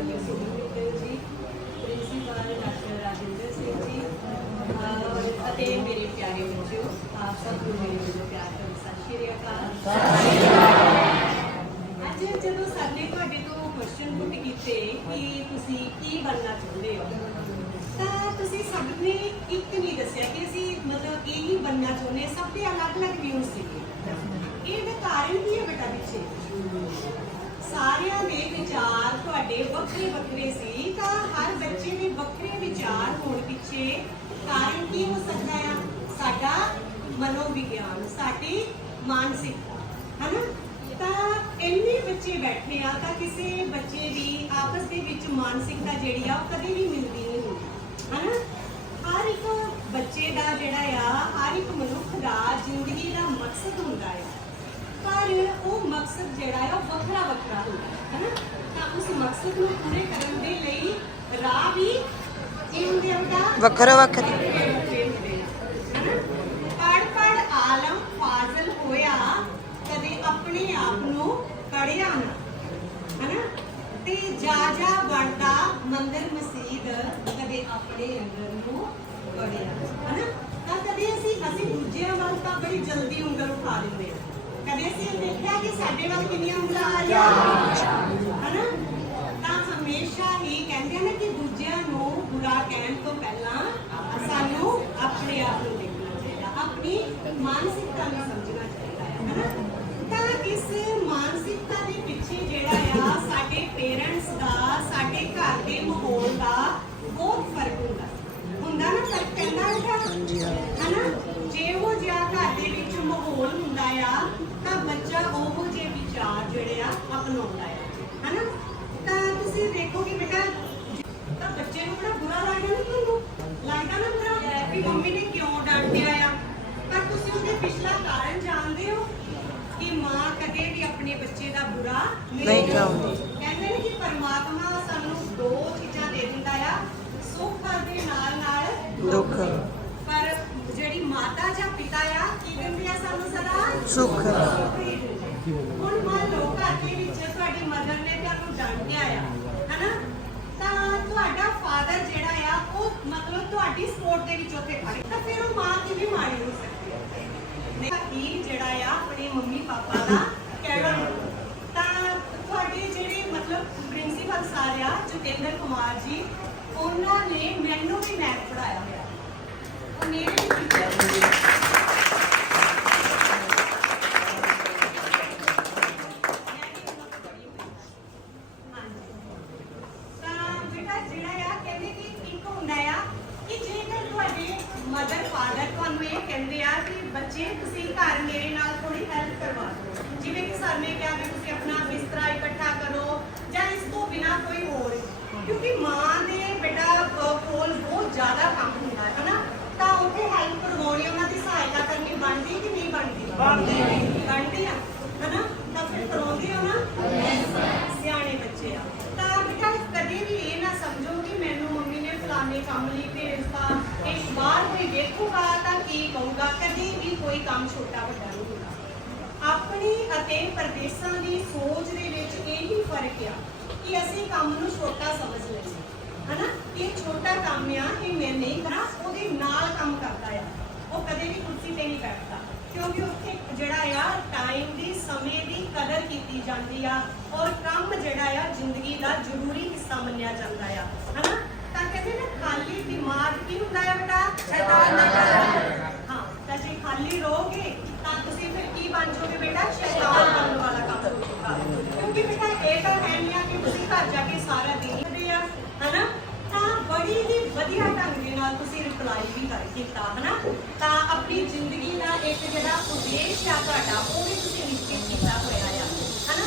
Doctor Sunil Mittal ਜੀ principal doctor Rajinder Singh ji ਅਹ ਅਤੇ ਮੇਰੇ ਪਿਆਰੇ ਬੱਚਿਓ ਆਪ ਸਭ ਨੂੰ ਮੇਰੇ ਵੱਲੋਂ ਪਿਆਰ ਭਰੀ ਸਤਿ ਸ਼੍ਰੀ ਅਕਾਲ ਅੱਜ ਜਦੋਂ ਸਰ ਨੇ ਤੁਹਾਡੇ ਤੋਂ ਕੁਐਸਚਨ ਪੁੱਟ ਕੀਤੇ ਕਿ ਤੁਸੀਂ ਕੀ ਬਣਨਾ ਚਾਹੁੰਦੇ ਹੋ, ਤਾਂ ਤੁਸੀਂ ਸਭ ਨੇ ਇੱਕ ਨਹੀਂ ਦੱਸਿਆ ਕਿ ਅਸੀਂ ਮਤਲਬ ਇਹ ਹੀ ਬਣਨਾ ਚਾਹੁੰਦੇ ਹਾਂ। ਸਭ ਦੇ ਅਲੱਗ-ਅਲੱਗ ਵਿਊ ਸੀਗੇ। ਇਹਦਾ ਕਾਰਨ ਕੀ ਹੈ ਬੇਟਾ ਪਿੱਛੇ? ਸਾਰਿਆਂ ਦੇ ਵਿਚਾਰ ਤੁਹਾਡੇ ਵੱਖਰੇ ਵੱਖਰੇ ਸੀ, ਤਾਂ ਹਰ ਬੱਚੇ ਦੇ ਵੱਖਰੇ ਵਿਚਾਰ ਹੋਣ ਪਿੱਛੇ ਕਾਰਨ ਕੀ ਹੋ ਸਕਦਾ ਆ? ਸਾਡਾ ਮਨੋਵਿਗਿਆਨ, ਸਾਡੀ ਮਾਨਸਿਕਤਾ, ਹਨਾ? ਤਾਂ ਇੰਨੇ ਬੱਚੇ ਬੈਠੇ ਆ, ਤਾਂ ਕਿਸੇ ਬੱਚੇ ਦੀ ਆਪਸ ਦੇ ਵਿੱਚ ਮਾਨਸਿਕਤਾ ਜਿਹੜੀ ਆ, ਉਹ ਕਦੇ ਵੀ ਮਿਲਦੀ ਨਹੀਂ ਹੁੰਦੀ, ਹਨਾ? ਹਰ ਇੱਕ ਬੱਚੇ ਦਾ ਜਿਹੜਾ ਆ, ਹਰ ਇੱਕ ਮਨੁੱਖ ਦਾ ਜ਼ਿੰਦਗੀ ਦਾ ਮਕਸਦ ਹੁੰਦਾ ਹੈ ਪਰ ਉਹ ਮਕਸਦ ਜਿਹੜਾ ਹੈ ਉਹ ਵੱਖਰਾ ਵੱਖਰਾ ਹੁੰਦਾ ਹੈ ਹਨਾ? ਤਾਂ ਉਸ ਮਕਸਦ ਨੂੰ ਪੂਰੇ ਕਰਨ ਦੇ ਲਈ ਰਾਹ ਵੀ ਕੀ ਹੁੰਦੇ ਆ ਬੇਟਾ ਵੱਖਰੋ। ਵੱਖਰੇ ਪੜ ਪੜ ਆਲਮ ਫਾਜ਼ਲ ਹੋਇਆ ਕਦੇ ਆਪਣੇ ਆਪ ਨੂੰ ਕੜਿਆ ਨਾ ਹਨਾ? ਤੇ ਜਾ ਜਾ ਵੜਦਾ ਮੰਦਰ ਮਸਜਿਦ ਕਦੇ ਆਪਣੇ ਅੰਦਰ ਨੂੰ ਵੜਿਆ ਹਨਾ? ਤਾਂ ਕਦੇ ਅਸੀਂ ਅਸੀਂ ਦੂਜਿਆਂ ਵੱਲ ਤਾਂ ਬੜੀ ਜਲਦੀ ਉਂਗਲ ਉਠਾ ਦਿੰਦੇ ਹਾਂ ਕਦੇ ਅਸੀਂ ਦੇਖਿਆ ਕਿ ਸਾਡੇ ਵੱਲ ਕਿੰਨੀਆਂ ਉਂਗਲਾਂ ਆ ਰਹੀਆਂ? ਹਨਾ? ਤਾਂ ਹਮੇਸ਼ਾ ਹੀ ਕਹਿੰਦੇ ਨੇ ਕਿ ਦੂਜਿਆਂ ਨੂੰ ਬੁਰਾ ਕਹਿਣ ਤੋਂ ਪਹਿਲਾਂ ਸਾਨੂੰ ਆਪਣੇ ਆਪ ਨੂੰ ਦੇਖਣਾ ਚਾਹੀਦਾ, ਆਪਣੀ ਮਾਨਸਿਕਤਾ ਨੂੰ ਸਮਝਣਾ ਚਾਹੀਦਾ ਹੈ, ਹਨਾ? ਤਾਂ ਇਸ ਮਾਨਸਿਕਤਾ ਦੇ ਪਿੱਛੇ ਜਿਹੜਾ ਆ, ਸਾਡੇ ਪੇਰੈਂਟਸ ਦਾ, ਸਾਡੇ ਘਰ ਦੇ ਮਾਹੌਲ ਦਾ ਬਹੁਤ ਫ਼ਰਕ ਹੁੰਦਾ। ਹੁੰਦਾ ਨਾ ਫ਼ਰਕ ਪੈਂਦਾ ਹੈ ਹਨਾ? ਜੇ ਉਹ ਜਿਹਾ ਘਰ ਦੇ ਵਿੱਚ ਮਾਹੌਲ ਹੁੰਦਾ ਆ ਤਾਂ ਬੱਚਾ ਉਹੋ ਜਿਹੇ ਵਿਚਾਰ ਜਿਹੜੇ ਆ ਅਪਣਾਉਂਦਾ ਆ ਹਨਾ? ਤਾਂ ਤੁਸੀਂ ਦੇਖੋਗੇ ਬੇਟਾ ਤਾਂ ਬੱਚੇ ਨੂੰ ਬੜਾ ਬੁਰਾ ਲੱਗਦਾ ਨਾ ਤੁਹਾਨੂੰ? ਲੱਗਦਾ ਨਾ ਬੁਰਾ ਕਿ ਮੰਮੀ ਨੇ ਕਿਉਂ ਡਾਂਟਿਆ ਆ? ਪਰ ਤੁਸੀਂ ਉਹਦੇ ਪਿਛਲਾ ਕਾਰਨ ਜਾਣਦੇ ਹੋ ਕਿ ਮਾਂ ਕਦੇ ਵੀ ਆਪਣੇ ਬੱਚੇ ਦਾ ਬੁਰਾ ਨਹੀਂ ਚਾਹੁੰਦੀ। ਕਹਿੰਦੇ ਨੇ ਕਿ ਪਰਮਾਤਮਾ ਸਾਨੂੰ ਦੋ ਚੀਜ਼ਾਂ ਦੇ ਦਿੰਦਾ ਆ ਸੁੱਖ ਦੇ ਨਾਲ ਨਾਲ ਦੁੱਖ। ਮਾਤਾ ਜਾਂ ਪਿਤਾ ਆ ਕੀ ਦਿੰਦੇ ਆ ਸਾਨੂੰ ਸਦਾ ਸੁੱਖ। ਹੁਣ ਮੰਨ ਲਓ ਘਰ ਦੇ ਵਿੱਚ ਤੁਹਾਡੀ ਮਦਰ ਨੇ ਤੁਹਾਨੂੰ ਡਾਂਟਿਆ ਆ ਹਨਾ? ਤਾਂ ਤੁਹਾਡਾ ਫਾਦਰ ਜਿਹੜਾ ਆ ਉਹ ਮਤਲਬ ਤੁਹਾਡੀ ਸਪੋਰਟ ਦੇ ਵਿੱਚ ਉੱਥੇ ਖੜੇ ਤਾਂ ਫਿਰ ਉਹ ਮਾਂ ਕਿਵੇਂ ਮਾੜੀ ਹੋ ਸਕਦੀ ਹੈ? ਨਹੀਂ ਕੀ ਜਿਹੜਾ ਆ ਆਪਣੇ ਮੰਮੀ ਪਾਪਾ ਦਾ ਕਹਿਣਾ। ਤਾਂ ਤੁਹਾਡੇ ਜਿਹੜੇ ਮਤਲਬ ਪ੍ਰਿੰਸੀਪਲ ਸਰ ਆ ਜੋਗਿੰਦਰ ਕੁਮਾਰ ਜੀ ਉਹਨਾਂ ਨੇ ਮੈਨੂੰ ਵੀ ਮੈਥ ਪੜਾਇਆ ਹੋਇਆ। ਮਦਰ ਫਾਦਰ ਤੁਹਾਨੂੰ ਇਹ ਕਹਿੰਦੇ ਆ ਕਿ ਬੱਚੇ ਤੁਸੀਂ ਘਰ ਮੇਰੇ ਨਾਲ ਥੋੜੀ ਹੈਲਪ ਕਰਵਾ ਦਿਓ ਜਿਵੇਂ ਕਿ ਸਰ ਨੇ ਕਿਹਾ ਕਿ ਤੁਸੀਂ ਆਪਣਾ ਬਿਸਤਰਾ ਇਕੱਠਾ ਕਰੋ ਜਾਂ ਇਸ ਤੋਂ ਬਿਨਾ ਕੋਈ ਹੋਰ ਕਿਉਂਕਿ ਮਾਂ ਦੇ ਬੇਟਾ ਅਹ, ਕੋਲ ਬਹੁਤ ਜ਼ਿਆਦਾ ਕੰਮ ਹੁੰਦਾ ਹੈ ਹਨਾ ਤਾਂ ਉੱਥੇ ਹੈਲਪ ਕਰਵਾਉਣੀ ਉਹਨਾਂ ਦੀ ਸਹਾਇਤਾ ਕਰਨੀ ਬਣਦੀ ਕਿ ਨਹੀਂ ਬਣਦੀ? ਬਣਦੀ ਬਣਦੀ ਆ ਹਨਾ? ਤਾਂ ਫਿਰ ਕਰਵਾਉਂਦੇ ਹੋ ਨਾ? ਸਿਆਣੇ ਬੱਚੇ ਆ। ਤਾਂ ਬੇਟਾ ਕਦੇ ਵੀ ਇਹ ਨਾ ਸਮਝੋ ਕਿ ਮੈਨੂੰ ਮੰਮੀ ਨੇ ਫਲਾਣੇ ਕੰਮ ਲਈ ਭੇਜਤਾ ਇਸ ਬਾਹਰ ਕੋਈ ਦੇਖੂਗਾ ਤਾਂ ਕੀ ਕਹੂਗਾ? ਕਦੇ ਵੀ ਕੋਈ ਕੰਮ ਛੋਟਾ ਵੱਡਾ ਨਹੀਂ ਹੁੰਦਾ। ਆਪਣੀ ਅਤੇ ਪਰਦੇਸਾਂ ਦੀ ਸੋਚ ਦੇ ਵਿੱਚ ਇਹ ਹੀ ਫ਼ਰਕ ਆ ਕਿ ਅਸੀਂ ਕੰਮ ਨੂੰ ਛੋਟਾ ਸਮਝ ਲੈਂਦੇ ਹਨਾ? ਇਹ ਛੋਟਾ ਕੰਮ ਆ, ਇਹ ਮੈਂ ਨਹੀਂ ਕਰਾਂ, ਉਹਦੇ ਨਾਲ ਕੰਮ ਕਰਦਾ ਆ। ਉਹ ਕਦੇ ਵੀ ਕੁਰਸੀ ਤੇ ਨਹੀਂ ਬੈਠਦਾ, ਕਿਉਂਕਿ ਉੱਥੇ ਜਿਹੜਾ ਆ ਟਾਈਮ ਦੀ, ਸਮੇਂ ਦੀ ਕਦਰ ਕੀਤੀ ਜਾਂਦੀ ਆ, ਔਰ ਕੰਮ ਜਿਹੜਾ ਆ, ਜ਼ਿੰਦਗੀ ਦਾ ਜ਼ਰੂਰੀ ਹਿੱਸਾ ਮੰਨਿਆ ਜਾਂਦਾ ਆ, ਹਨਾ? ਤਾਂ ਕਹਿੰਦੇ ਨਾ ਖਾਲੀ ਦਿਮਾਗ ਕੀ ਹੁੰਦਾ ਹੈ ਬੇਟਾ? ਸ਼ੈਤਾਨ ਦਾ ਘਰ। ਹਾਂ, ਤਾਂ ਜੇ ਖਾਲੀ ਰਹੋਗੇ, ਤਾਂ ਤੁਸੀਂ ਫਿਰ ਕੀ ਬਣ ਜਾਓਗੇ ਬੇਟਾ? ਸ਼ੈਤਾਨ ਬਣਨ ਵਾਲਾ ਕੰਮ ਹੋਊਗਾ ਕਿਉਂਕਿ ਬੇਟਾ ਇਹ ਤਾਂ ਹੈ ਨਹੀਂ ਆ ਕਿ ਤੁਸੀਂ ਘਰ ਜਾ ਕੇ ਸਾਰਾ ਦਿਨ ਬੜੀ ਹੀ ਵਧੀਆ ਢੰਗ ਦੇ ਨਾਲ ਤੁਸੀਂ ਰਿਪਲਾਈ ਵੀ ਕਰ ਕੀਤਾ, ਹਨਾ? ਤਾਂ ਆਪਣੀ ਜ਼ਿੰਦਗੀ ਦਾ ਇੱਕ ਜਿਹੜਾ ਉਦੇਸ਼ ਆ ਤੁਹਾਡਾ, ਉਹ ਵੀ ਤੁਸੀਂ ਨਿਸ਼ਚਿਤ ਕੀਤਾ ਹੋਇਆ ਆ, ਹਨਾ?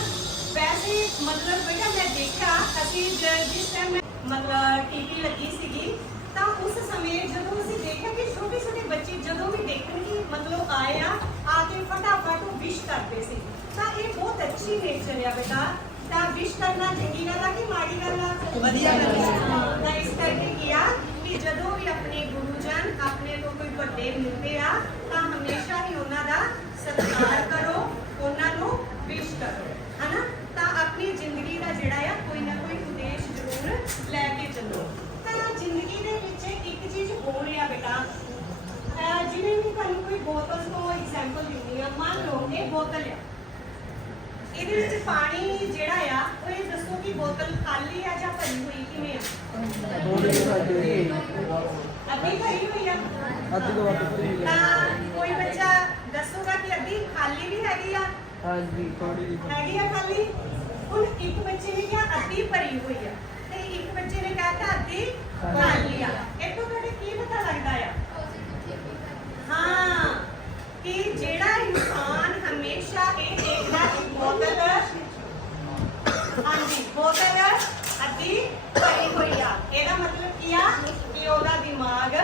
ਵੈਸੇ ਮਤਲਬ ਬੇਟਾ, ਮੈਂ ਦੇਖਿਆ, ਅਸੀਂ ਜ- ਜਿਸ ਟਾਈਮ ਮਤਲਬ ਟੀਵੀ ਲੱਗੀ ਸੀਗੀ, ਤਾਂ ਉਸ ਸਮੇਂ ਜਦੋਂ ਅਸੀਂ ਦੇਖਿਆ ਕਿ ਛੋਟੇ ਛੋਟੇ ਬੱਚੇ ਜਦੋਂ ਵੀ ਦੇਖਣ ਕਿ ਮਤਲਬ ਆਏ ਆ ਆ ਕੇ ਫਟਾਫਟ ਉਹ ਵਿਸ਼ ਕਰਦੇ ਸੀ। ਤਾਂ ਇਹ ਬਹੁਤ ਅੱਛੀ ਨੇਚਰ ਆ ਬੇਟਾ। ਤਾਂ ਵਿਸ਼ ਕਰਨਾ ਚੰਗੀ ਗੱਲ ਆ ਕਿ ਮਾੜੀ ਗੱਲ ਆ। ਵਧੀਆ ਗੱਲ ਆ। ਤਾਂ ਇਸ ਕਰਕੇ ਕੀ ਆ ਕਿ ਜਦੋਂ ਵੀ ਆਪਣੇ ਗੁਰੂ ਜਨ ਆਪਣੇ ਤੋਂ ਕੋਈ ਵੱਡੇ ਮਿਲਦੇ ਆ, ਤਾਂ ਹਮੇਸ਼ਾ ਹੀ ਉਹਨਾਂ ਦਾ ਸਤਿਕਾਰ ਕਰੋ, ਉਹਨਾਂ ਨੂੰ ਵਿਸ਼ ਕਰੋ ਹਨਾ ਤਾਂ ਆਪਣੀ ਜ਼ਿੰਦਗੀ ਦਾ ਜਿਹੜਾ ਆ ਕੋਈ ਨਾ ਕੋਈ ਉਦੇਸ਼ ਜ਼ਰੂਰ ਬੋਤਲ ਆ ਇਹਦੇ ਵਿੱਚ ਪਾਣੀ ਜਿਹੜਾ ਆ ਉਹ ਇਹ ਦੱਸੋ ਕਿ ਬੋਤਲ ਖਾਲੀ ਆ ਜਾਂ ਭਰੀ ਹੋਈ ਕਿਵੇਂ ਆ? ਅੱਧੀ ਭਰੀ ਹੋਈ ਆ? ਅੱਧੀ ਤੋਂ ਵੱਧ ਭਰੀ ਹੋਈ ਹੈ। ਤਾਂ ਕੋਈ ਬੱਚਾ ਦੱਸੂਗਾ ਕਿ ਅੱਧੀ ਖਾਲੀ ਵੀ ਹੈਗੀ ਆ? ਹਾਂਜੀ ਥੋੜੀ ਹੈਗੀ ਆ ਖਾਲੀ? ਹੁਣ ਇੱਕ ਬੱਚੇ ਨੇ ਕਿਹਾ ਅੱਧੀ ਭਰੀ ਹੋਈ ਆ। ਤੇ ਇੱਕ ਬੱਚੇ ਨੇ ਕਹਤਾ ਅੱਧੀ ਖਾਲੀ ਆ। ਇਹ ਤੋਂ ਤੁਹਾਡੇ ਕੀ ਪਤਾ ਲੱਗਦਾ ਆ ਹਾਂ ਕਿ ਜਿਹੜਾ ਇਨਸਾਨ ਹਮੇਸ਼ਾ ਇਹ ਦੇਖਦਾ ਕਿ ਬੋਤਲ ਹਾਂਜੀ ਬੋਤਲ ਅੱਧੀ ਭਰੀ ਹੋਈ ਆ ਇਹਦਾ ਮਤਲਬ ਕੀ ਆ ਕਿ ਉਹਦਾ ਦਿਮਾਗ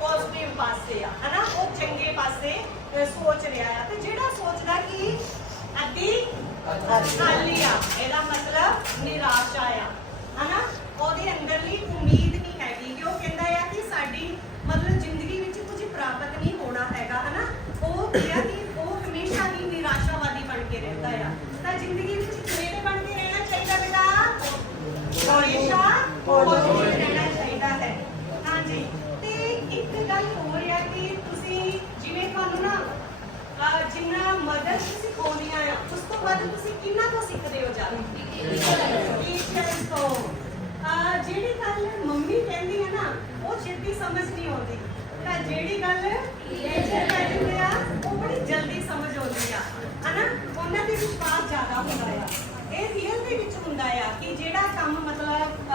ਪੋਜ਼ਿਟਿਵ ਪਾਸੇ ਆ ਹਨਾ ਉਹ ਚੰਗੇ ਪਾਸੇ ਅ, ਸੋਚ ਰਿਹਾ ਆ। ਤੇ ਜਿਹੜਾ ਸੋਚਦਾ ਕਿ ਅੱਧੀ ਖਾਲੀ ਆ ਇਹਦਾ ਮਤਲਬ ਨਿਰਾਸ਼ਾ ਆ ਹਨਾ? ਉਹਦੇ ਅੰਦਰਲੀ ਉਮੀਦ ਨਹੀਂ ਹੈਗੀ ਕਿ ਉਹ ਕਹਿੰਦਾ ਆ ਕਿ ਸਾਡੀ ਮਤਲਬ ਜ਼ਿੰਦਗੀ ਵਿੱਚ ਕੁਝ ਪ੍ਰਾਪਤ ਨਹੀਂ ਹੋਣਾ ਹੈਗਾ ਹਨਾ? ਉਹ ਕਿਹਾ ਕਿ ਉਹ ਹਮੇਸ਼ਾ ਹੀ ਨਿਰਾਸ਼ਾਵਾਦੀ ਬਣ ਕੇ ਰਹਿੰਦਾ ਆ। ਤਾਂ ਜ਼ਿੰਦਗੀ ਵਿੱਚ ਕਿਵੇਂ ਬਣ ਕੇ ਰਹਿਣਾ ਚਾਹੀਦਾ ਬੇਟਾ? ਹਮੇਸ਼ਾ ਪੋਜ਼ਿਟਿਵ ਰਹਿਣਾ ਚਾਹੀਦਾ ਹੈ ਹਾਂਜੀ ਤੇ ਇੱਕ ਗੱਲ ਹੋਰ ਆ ਕਿ ਤੁਸੀਂ ਜਿਵੇਂ ਤੁਹਾਨੂੰ ਨਾ ਅਹ ਜਿੰਨਾ ਮਦਦ ਸਿਖਾਉਂਦੀਆਂ ਆ, ਉਸ ਤੋਂ ਬਾਅਦ ਤੁਸੀਂ ਕਿੰਨਾ ਤੋਂ ਸਿੱਖਦੇ ਹੋ ਜ਼ਿਆਦਾ? ਟੀਚਰਸ ਤੋਂ। ਅਹ ਜਿਹੜੀ ਗੱਲ ਮੰਮੀ ਕਹਿੰਦੀ ਹੈ ਨਾ, ਉਹ ਛੇਤੀ ਸਮਝ ਨਹੀਂ ਆਉਂਦੀ। ਤਾਂ ਜਿਹੜੀ ਗੱਲ ਟੀਚਰ ਕਹਿੰਦੇ ਆ, ਉਹ ਬੜੀ ਜਲਦੀ ਸਮਝ ਆਉਂਦੀ ਆ। ਹਨਾ? ਉਹਨਾਂ ਤੇ ਵਿਸ਼ਵਾਸ ਜ਼ਿਆਦਾ ਹੁੰਦਾ ਆ। ਇਹ ਰੀਅਲ ਦੇ ਵਿੱਚ ਹੁੰਦਾ ਆ ਕਿ ਜਿਹੜਾ ਕੰਮ ਮਤਲਬ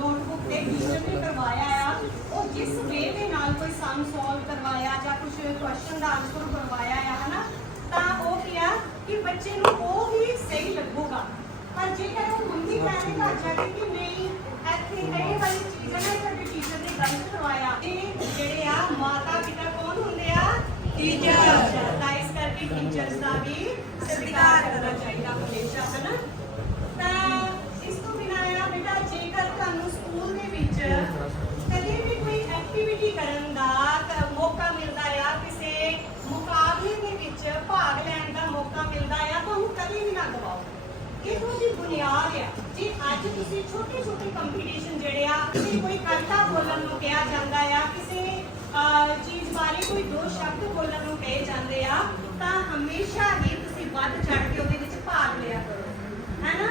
ਨੋਟਬੁੱਕ ਤੇ ਟੀਚਰ ਨੇ ਕਰਵਾਇਆ ਆ, ਉਹ ਜਿਸ ਵੇ ਦੇ ਨਾਲ ਕੋਈ ਸਮ ਸੋਲਵ ਕਰਵਾਇਆ ਜਾਂ ਕੁਝ ਕੁਐਸਚਨ ਦਾ ਆਨਸਰ ਕਰਵਾਇਆ ਆ ਹਨਾ ਤਾਂ ਉਹ ਕਿਹਾ ਕਿ ਬੱਚੇ ਨੂੰ ਉਹ ਹੀ ਸਹੀ ਲੱਗੂਗਾ। ਪਰ ਜੇਕਰ ਉਹ ਮੰਮੀ ਕਹਿੰਦੇ ਘਰ ਜਾ ਕੇ ਕਿ ਨਹੀਂ ਇੱਥੇ ਇਹ ਵਾਲੀ ਚੀਜ਼ ਹੈ ਨਾ ਸਾਡੇ ਟੀਚਰ ਨੇ ਗਲਤ ਕਰਵਾਇਆ। ਇਹ ਜਿਹੜੇ ਆ ਮਾਤਾ ਪਿਤਾ ਕੌਣ ਹੁੰਦੇ ਆ? ਟੀਚਰ ਤਾਂ ਇਸ ਕਰਕੇ ਟੀਚਰਸ ਦਾ ਵੀ ਸਤਿਕਾਰ ਕਰਨਾ ਚਾਹੀਦਾ ਹਮੇਸ਼ਾ ਹੈ ਨਾ ਤਾਂ ਇਸ ਤੋਂ ਬਿਨਾਂ ਆ ਬੇਟਾ ਜੇਕਰ ਤੁਹਾਨੂੰ ਸਕੂਲ ਦੇ ਵਿੱਚ ਕਦੇ ਵੀ ਕੋਈ ਐਕਟੀਵਿਟੀ ਕਰਨ ਦਾ ਕ- ਮੌਕਾ ਮਿਲਦਾ ਆ ਕਿਸੇ ਮੁਕਾਬਲੇ ਦੇ ਵਿੱਚ ਭਾਗ ਲੈਣ ਦਾ ਮੌਕਾ ਮਿਲਦਾ ਆ ਤਾਂ ਕਦੇ ਵੀ ਨਾ ਗਵਾਓ ਇਹ ਤੁਹਾਡੀ ਬੁਨਿਆਦ ਆ, ਜੇ ਅੱਜ ਤੁਸੀਂ ਛੋਟੇ ਛੋਟੇ ਕੰਪੀਟੀਸ਼ਨ ਜਿਹੜੇ ਆ, ਕਿਸੇ ਕੋਈ ਕਵਿਤਾ ਬੋਲਣ ਨੂੰ ਕਿਹਾ ਜਾਂਦਾ ਆ, ਕਿਸੇ ਚੀਜ਼ ਬਾਰੇ ਕੋਈ ਦੋ ਸ਼ਬਦ ਬੋਲਣ ਨੂੰ ਕਹੇ ਜਾਂਦੇ ਆ, ਤਾਂ ਹਮੇਸ਼ਾ ਹੀ ਤੁਸੀਂ ਵੱਧ ਚੜ ਕੇ ਉਹਦੇ ਵਿੱਚ ਭਾਗ ਲਿਆ ਕਰੋ। ਹੈਨਾ?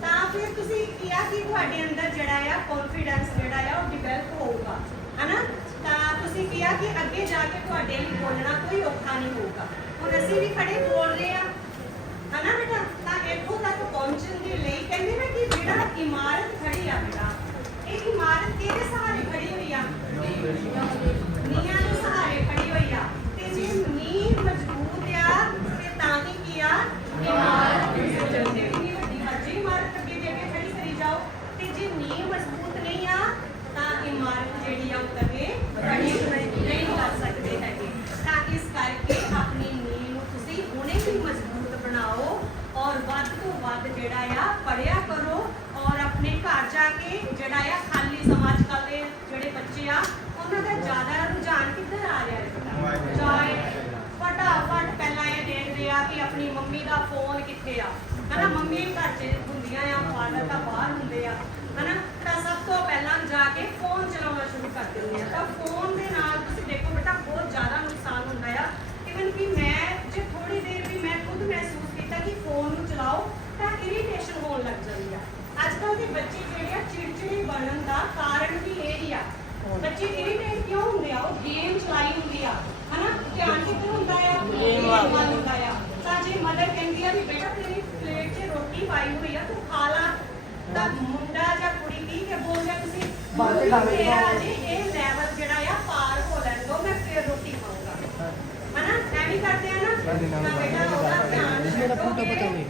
ਤਾਂ ਫਿਰ ਤੁਸੀਂ ਕਿਹਾ ਕਿ ਤੁਹਾਡੇ ਅੰਦਰ ਜਿਹੜਾ ਆ ਕੌਨਫੀਡੈਂਸ ਜਿਹੜਾ ਆ, ਉਹ ਡਿਵੈਲਪ ਹੋਊਗਾ। ਹੈਨਾ? ਤਾਂ ਤੁਸੀਂ ਕਿਹਾ ਕਿ ਅੱਗੇ ਜਾ ਕੇ ਤੁਹਾਡੇ ਲਈ ਬੋਲਣਾ ਕੋਈ ਔਖਾ ਨਹੀਂ ਹੋਊਗਾ। ਹੁਣ ਅਸੀਂ ਵੀ ਖੜੇ ਬੋਲ ਰਹੇ ਆ ਹਨਾ ਬੇਟਾ? ਤਾਂ ਇੱਥੋਂ ਤੱਕ ਪਹੁੰਚਣ ਦੇ ਲਈ ਕਹਿੰਦੇ ਨਾ ਕਿ ਜਿਹੜਾ ਇਮਾਰਤ ਖੜੀ ਆ ਬੇਟਾ, ਇਹ ਇਮਾਰਤ ਕਿਹਦੇ ਸਹਾਰੇ ਖੜੀ ਹੋਈ ਆ ਨੀਹਾਂ ਦੇ ਸਹਾਰੇ ਖੜੀ ਹੋਈ ਆ ਤੇ ਜੇ ਨੀਂਹ ਮਜ਼ਬੂਤ ਆ ਤੇ ਤਾਂ ਹੀ ਕੀ ਆ ਇਮਾਰਤ ਜਿੰਨੀ ਵੱਡੀ ਮਰਜ਼ੀ ਇਮਾਰਤ ਅੱਗੇ ਦੇ ਅੱਗੇ ਖੜੀ ਕਰੀ ਜਾਓ ਤੇ ਜੇ ਨੀਂਹ ਮਜ਼ਬੂਤ ਨਹੀਂ ਆ ਤਾਂ ਇਮਾਰਤ ਜਿਹੜੀ ਆ ਉਹ ਕਦੇ ਖੜੀ ਨਹੀਂ ਕਰ ਸਕਦੇ ਹੈਗੇ ਤਾਂ ਇਸ ਕਰਕੇ ਆਪਣੀ ਨੀਂਹ ਨੂੰ ਤੁਸੀਂ ਹੁਣੇ ਹੀ ਮਜ਼ਬੂਤ ਬਣਾਓ ਔਰ ਵੱਧ ਤੋਂ ਵੱਧ ਜਿਹੜਾ ਆ ਪੜਿਆ ਕਰੋ ਔਰ ਆਪਣੇ ਘਰ ਜਾ ਕੇ ਜਿਹੜਾ ਆ ਖਾਲੀ ਸਮਾਜ ਕੱਲ ਦੇ ਜਿਹੜੇ ਬੱਚੇ ਆ ਉਹਨਾਂ ਦਾ ਜ਼ਿਆਦਾ ਰੁਝਾਨ ਕਿੱਧਰ ਆ ਰਿਹਾ ਹੈ ਚਾਹੇ ਫਟਾਫਟ ਪਹਿਲਾਂ ਇਹ ਦੇਖਦੇ ਆ ਕਿ ਆਪਣੀ ਮੰਮੀ ਦਾ ਫੋਨ ਕਿੱਥੇ ਆ ਹਨਾ ਮੰਮੀ ਘਰ 'ਚ ਹੁੰਦੀਆਂ ਆ ਫਾਦਰ ਤਾਂ ਬਾਹਰ ਹੁੰਦੇ ਆ ਹਨਾ ਤਾਂ ਸਭ ਤੋਂ ਪਹਿਲਾਂ ਜਾ ਕੇ ਫੋਨ ਚਲਾਉਣਾ ਸ਼ੁਰੂ ਕਰ ਦਿੰਦੇ ਆ ਤਾਂ ਫੋਨ ਦੇ ਨਾਲ ਤੁਸੀਂ ਦੇਖੋ ਬੇਟਾ ਬਹੁਤ ਜ਼ਿਆਦਾ ਨੁਕਸਾਨ ਹੁੰਦਾ ਆ ਇਵਨ ਕਿ ਮੈਂ ਜੇ ਥੋੜੀ ਦੇਰ ਵੀ ਮੈਂ ਖੁਦ ਮਹਿਸੂਸ ਕੀਤਾ ਕਿ ਫੋਨ ਨੂੰ ਚਲਾਓ ਤਾਂ ਇਰੀਟੇਸ਼ਨ ਹੋਣ ਲੱਗ ਜਾਂਦੀ ਆ ਅੱਜ ਕੱਲ੍ਹ ਦੇ ਬੱਚੇ ਜਿਹੜੇ ਆ ਚਿੜਚਿੜੇ ਬਣਨ ਦਾ ਕਾਰਨ ਵੀ ਇਹ ਹੀ ਆ ਬੱਚੇ ਇਰੀਟੇਟ ਕਿਉਂ ਹੁੰਦੇ ਆ ਉਹ ਗੇਮ ਚਲਾਈ ਹੁੰਦੀ ਆ ਹਨਾ ਧਿਆਨ ਕਿੱਧਰ ਹੁੰਦਾ ਆ ਗੇਮ ਵੱਲ ਹੁੰਦਾ ਆ ਤਾਂ ਜੇ ਮਦਰ ਕਹਿੰਦੀ ਆ ਵੀ ਬੇਟਾ ਤੇਰੀ ਪਲੇਟ 'ਚ ਰੋਟੀ ਪਾਈ ਹੋਈ ਆ ਤੂੰ ਖਾ ਲਾ ਤਾਂ ਮੁੰਡਾ ਜਾਂ ਕੁੜੀ ਕੀ ਕਿ ਬੋਲਦਾ ਤੁਸੀਂ ਬਾਅਦ 'ਚ ਖਾ ਲਓ। ਮੇਰਾ ਅਜੇ ਇਹ ਲੈਵਲ ਜਿਹੜਾ ਆ ਪਾਰ ਹੋ ਲੈਣ ਦੋ ਮੈਂ ਫਿਰ ਰੋਟੀ ਖਾਊਂਗਾ ਹਨਾ ਐਵੇਂ ਕਰਦੇ ਆ ਨਾ ਤਾਂ ਬੇਟਾ ਉਹਦਾ ਧਿਆਨ ਮੇਰਾ ਫੋਟੋ ਰੱਖੋਗੇ ਬਤਾਵੇ।